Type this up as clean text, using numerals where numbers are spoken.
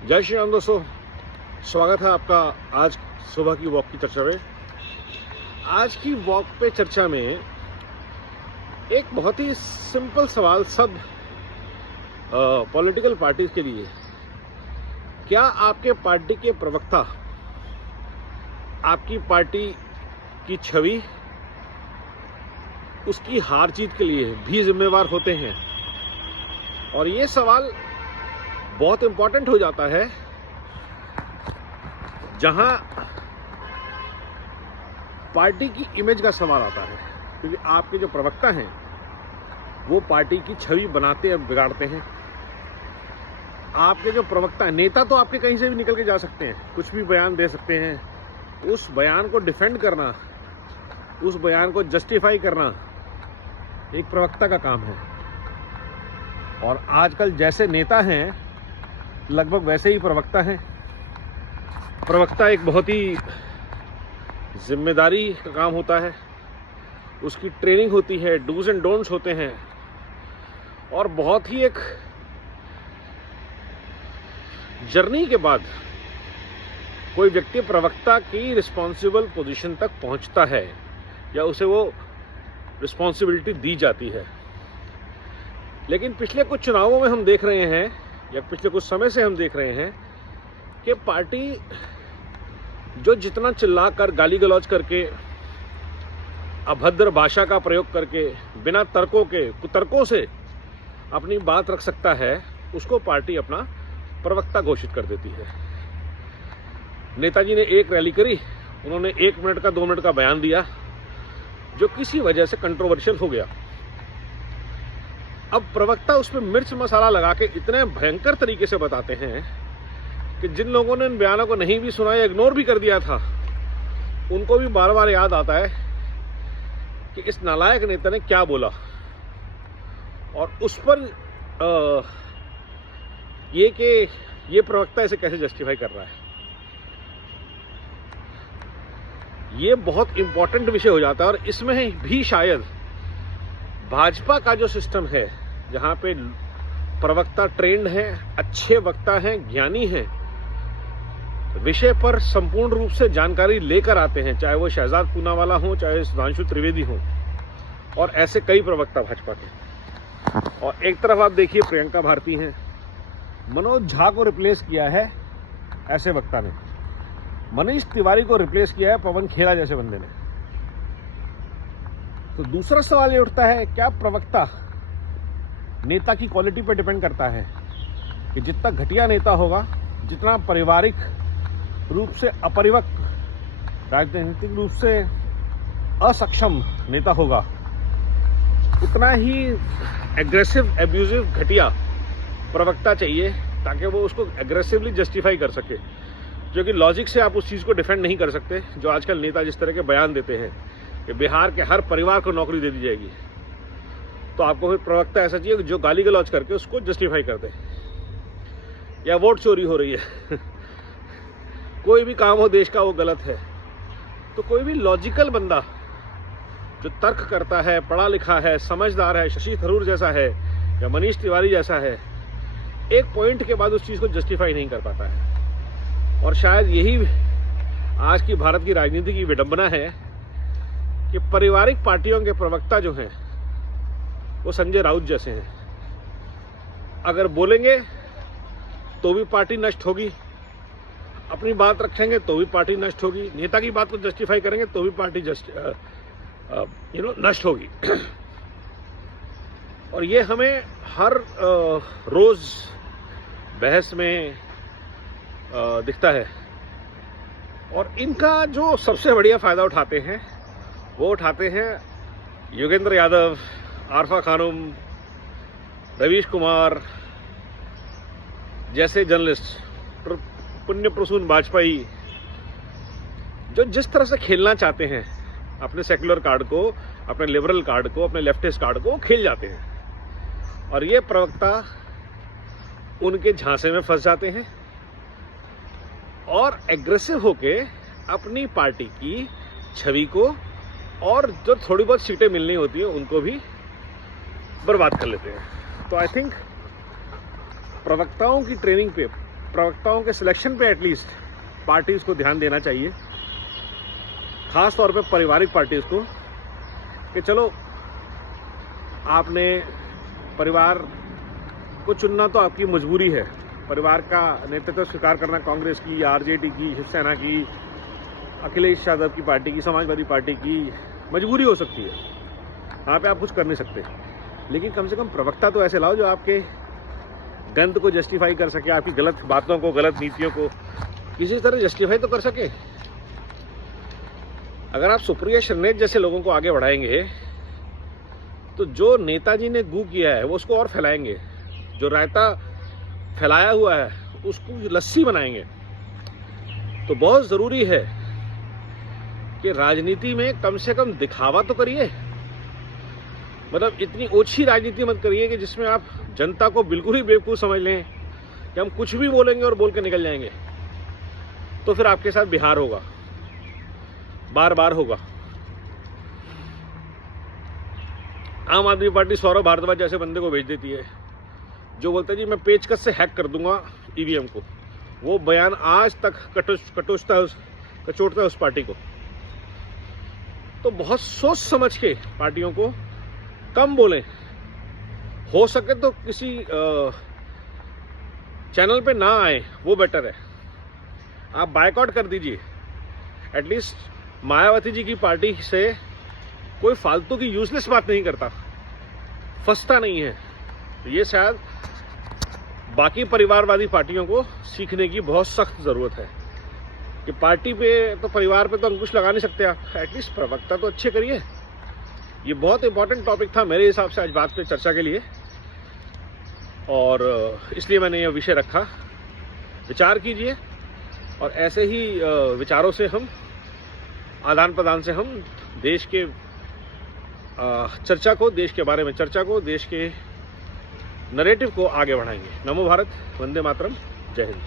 जय श्री राम दोस्तों, स्वागत है आपका आज सुबह की वॉक की चर्चा में। आज की वॉक पे चर्चा में एक बहुत ही सिंपल सवाल सब पॉलिटिकल पार्टीज के लिए, क्या आपके पार्टी के प्रवक्ता आपकी पार्टी की छवि, उसकी हार जीत के लिए भी जिम्मेवार होते हैं? और ये सवाल बहुत इंपॉर्टेंट हो जाता है जहां पार्टी की इमेज का सवाल आता है, क्योंकि आपके जो प्रवक्ता हैं वो पार्टी की छवि बनाते और बिगाड़ते हैं। आपके जो प्रवक्ता नेता तो आपके कहीं से भी निकल के जा सकते हैं, कुछ भी बयान दे सकते हैं। उस बयान को डिफेंड करना, उस बयान को जस्टिफाई करना एक प्रवक्ता का काम है। और आजकल जैसे नेता हैं लगभग वैसे ही प्रवक्ता हैं। प्रवक्ता एक बहुत ही जिम्मेदारी का काम होता है, उसकी ट्रेनिंग होती है, डूज एंड डोंट्स होते हैं, और बहुत ही एक जर्नी के बाद कोई व्यक्ति प्रवक्ता की रिस्पॉन्सिबल पोजीशन तक पहुंचता है या उसे वो रिस्पॉन्सिबिलिटी दी जाती है। लेकिन पिछले कुछ चुनावों में हम देख रहे हैं, या पिछले कुछ समय से हम देख रहे हैं कि पार्टी जो जितना चिल्ला कर, गाली गलौज करके, अभद्र भाषा का प्रयोग करके, बिना तर्कों के, कुतर्कों से अपनी बात रख सकता है, उसको पार्टी अपना प्रवक्ता घोषित कर देती है। नेताजी ने एक रैली करी, उन्होंने 1 मिनट का 2 मिनट का बयान दिया जो किसी वजह से कंट्रोवर्शियल हो गया। अब प्रवक्ता उस पर मिर्च मसाला लगा के इतने भयंकर तरीके से बताते हैं कि जिन लोगों ने इन बयानों को नहीं भी सुना या इग्नोर भी कर दिया था, उनको भी बार बार याद आता है कि इस नालायक नेता ने क्या बोला। और उस पर ये प्रवक्ता इसे कैसे जस्टिफाई कर रहा है, ये बहुत इंपॉर्टेंट विषय हो जाता है। और इसमें भी शायद भाजपा का जो सिस्टम है, जहां पे प्रवक्ता ट्रेंड हैं, अच्छे वक्ता हैं, ज्ञानी हैं, विषय पर संपूर्ण रूप से जानकारी लेकर आते हैं, चाहे वो शहजाद पूनावाला हो, चाहे सुधांशु त्रिवेदी हो, और ऐसे कई प्रवक्ता भाजपा के। और एक तरफ आप देखिए प्रियंका भारती हैं, मनोज झा को रिप्लेस किया है ऐसे वक्ता ने, मनीष तिवारी को रिप्लेस किया है पवन खेड़ा जैसे बंदे ने। तो दूसरा सवाल ये उठता है, क्या प्रवक्ता नेता की क्वालिटी पर डिपेंड करता है कि जितना घटिया नेता होगा, जितना पारिवारिक रूप से अपरिपक्व, राजनीतिक रूप से असक्षम नेता होगा, उतना ही एग्रेसिव, एब्यूजिव, घटिया प्रवक्ता चाहिए ताकि वो उसको एग्रेसिवली जस्टिफाई कर सके। जो कि लॉजिक से आप उस चीज़ को डिफेंड नहीं कर सकते। जो आजकल नेता जिस तरह के बयान देते हैं कि बिहार के हर परिवार को नौकरी दे दी जाएगी, तो आपको फिर प्रवक्ता ऐसा चाहिए जो गाली गलौज करके उसको जस्टिफाई कर दे। या वोट चोरी हो रही है कोई भी काम हो देश का वो गलत है, तो कोई भी लॉजिकल बंदा जो तर्क करता है, पढ़ा लिखा है, समझदार है, शशि थरूर जैसा है या मनीष तिवारी जैसा है, एक पॉइंट के बाद उस चीज़ को जस्टिफाई नहीं कर पाता है। और शायद यही आज की भारत की राजनीति की विडंबना है कि पारिवारिक पार्टियों के प्रवक्ता जो हैं वो संजय राउत जैसे हैं। अगर बोलेंगे तो भी पार्टी नष्ट होगी, अपनी बात रखेंगे तो भी पार्टी नष्ट होगी, नेता की बात को जस्टिफाई करेंगे तो भी पार्टी नष्ट होगी। और ये हमें हर रोज बहस में दिखता है। और इनका जो सबसे बढ़िया फायदा उठाते हैं वो उठाते हैं योगेंद्र यादव, आरफा खानुम, रवीश कुमार जैसे जर्नलिस्ट, पुण्य प्रसून वाजपेयी, जो जिस तरह से खेलना चाहते हैं अपने सेक्युलर कार्ड को, अपने लिबरल कार्ड को, अपने लेफ्टिस्ट कार्ड को, खेल जाते हैं। और ये प्रवक्ता उनके झांसे में फंस जाते हैं और एग्रेसिव होके अपनी पार्टी की छवि को और जो थोड़ी बहुत सीटें मिलनी होती हैं उनको भी बर्बाद कर लेते हैं। तो आई थिंक प्रवक्ताओं की ट्रेनिंग पे प्रवक्ताओं के सिलेक्शन पे एटलीस्ट पार्टीज़ को ध्यान देना चाहिए, ख़ास तौर पे पारिवारिक पार्टीज़ को, कि चलो आपने परिवार को चुनना तो आपकी मजबूरी है, परिवार का नेतृत्व स्वीकार करना कांग्रेस की, आरजेडी की, शिवसेना की, अखिलेश यादव की पार्टी की, समाजवादी पार्टी की मजबूरी हो सकती है, यहाँ पे आप कुछ कर नहीं सकते। लेकिन कम से कम प्रवक्ता तो ऐसे लाओ जो आपके गंद को जस्टिफाई कर सके, आपकी गलत बातों को, गलत नीतियों को किसी तरह जस्टिफाई तो कर सके। अगर आप सुप्रिया श्रीनेत जैसे लोगों को आगे बढ़ाएंगे तो जो नेताजी ने गू किया है वो उसको और फैलाएंगे, जो रायता फैलाया हुआ है उसको लस्सी बनाएंगे। तो बहुत ज़रूरी है कि राजनीति में कम से कम दिखावा तो करिए, मतलब इतनी ओछी राजनीति मत करिए कि जिसमें आप जनता को बिल्कुल ही बेवकूफ़ समझ लें कि हम कुछ भी बोलेंगे और बोल के निकल जाएंगे। तो फिर आपके साथ बिहार होगा, बार बार होगा। आम आदमी पार्टी सौरभ भारद्वाज जैसे बंदे को भेज देती है जो बोलता है जी मैं पेचकस से हैक कर दूंगा ईवीएम को। वो बयान आज तक कचोटता है उस पार्टी को। तो बहुत सोच समझ के पार्टियों को कम बोलें, हो सके तो किसी चैनल पे ना आए, वो बेटर है। आप बायकॉट कर दीजिए, एटलीस्ट मायावती जी की पार्टी से कोई फालतू की यूजलेस बात नहीं करता, फंसता नहीं है। तो ये शायद बाकी परिवारवादी पार्टियों को सीखने की बहुत सख्त ज़रूरत है कि पार्टी पे तो, परिवार पे तो अंकुश लगा नहीं सकते आप, एटलीस्ट प्रवक्ता तो अच्छे करिए। ये बहुत इंपॉर्टेंट टॉपिक था मेरे हिसाब से आज बात पे चर्चा के लिए, और इसलिए मैंने यह विषय रखा। विचार कीजिए और ऐसे ही विचारों से हम आदान प्रदान से हम देश के चर्चा को, देश के बारे में चर्चा को, देश के नरेटिव को आगे बढ़ाएंगे। नमो भारत, वंदे मातरम, जय हिंद।